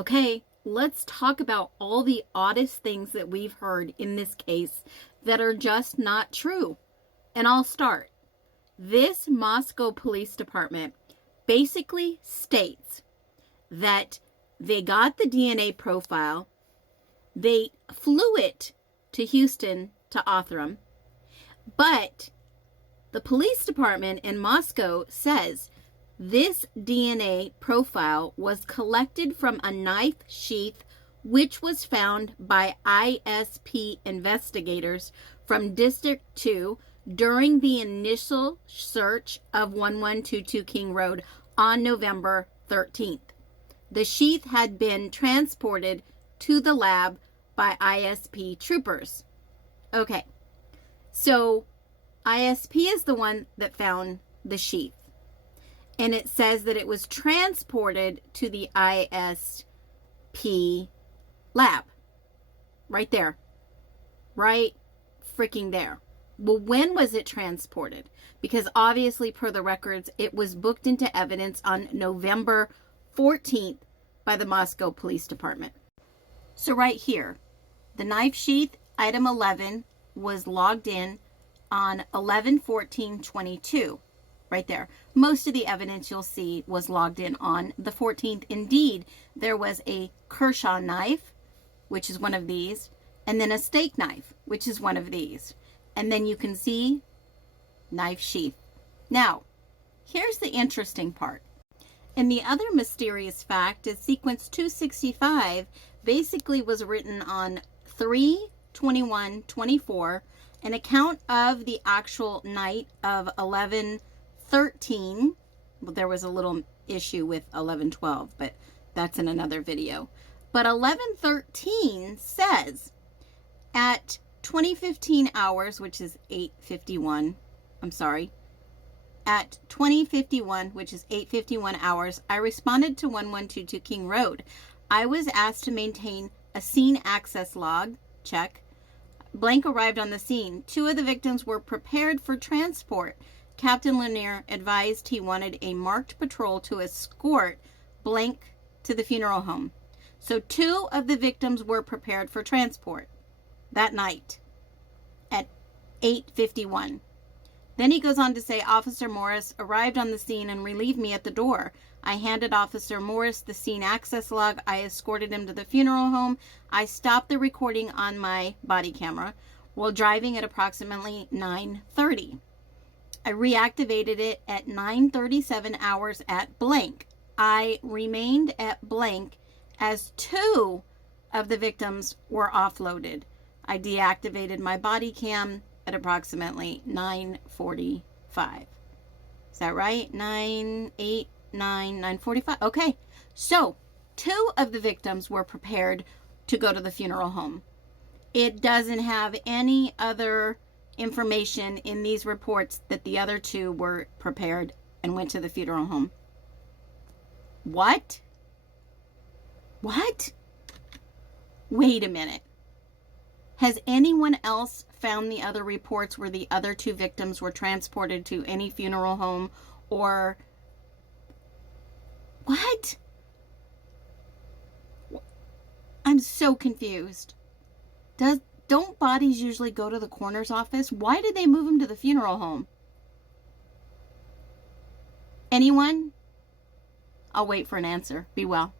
Okay, let's talk about all the oddest things that we've heard in this case that are just not true. And I'll start. This Moscow Police Department basically states that they got the DNA profile, they flew it to Houston to Othram, but the police department in Moscow says this DNA profile was collected from a knife sheath which was found by ISP investigators from District 2 during the initial search of 1122 King Road on November 13th. The sheath had been transported to the lab by ISP troopers. Okay, so ISP is the one that found the sheath. And it says that it was transported to the ISP lab. Right there. Right freaking there. Well, when was it transported? Because obviously, per the records, it was booked into evidence on November 14th by the Moscow Police Department. So right here, the knife sheath, item 11, was logged in on 11/14/22. Right there. Most of the evidence you'll see was logged in on the 14th. Indeed, there was a Kershaw knife, which is one of these, and then a steak knife, which is one of these. And then you can see knife sheath. Now, here's the interesting part. And the other mysterious fact is sequence 265 basically was written on 3/21/24, an account of the actual night of 11/13. Well, there was a little issue with 11/12, but that's in another video. But 11/13 says at 20:15 hours, which is 8:51, at 20:51, which is 8:51 hours, I responded to 1122 King Road. I was asked to maintain a scene access log. Check. Blank arrived on the scene. 2 of the victims were prepared for transport. Captain Lanier advised he wanted a marked patrol to escort blank to the funeral home. So 2 of the victims were prepared for transport that night at 8:51. Then he goes on to say, Officer Morris arrived on the scene and relieved me at the door. I handed Officer Morris the scene access log. I escorted him to the funeral home. I stopped the recording on my body camera while driving at approximately 9:30. I reactivated it at 9:37 hours at blank. I remained at blank as 2 of the victims were offloaded. I deactivated my body cam at approximately 9:45. Is that right? 9:45. Okay. So 2 of the victims were prepared to go to the funeral home. It doesn't have any other information in these reports that the other 2 were prepared and went to the funeral home. What? What? Wait a minute. Has anyone else found the other reports where the other 2 victims were transported to any funeral home or what? I'm so confused. Don't bodies usually go to the coroner's office? Why did they move them to the funeral home? Anyone? I'll wait for an answer. Be well.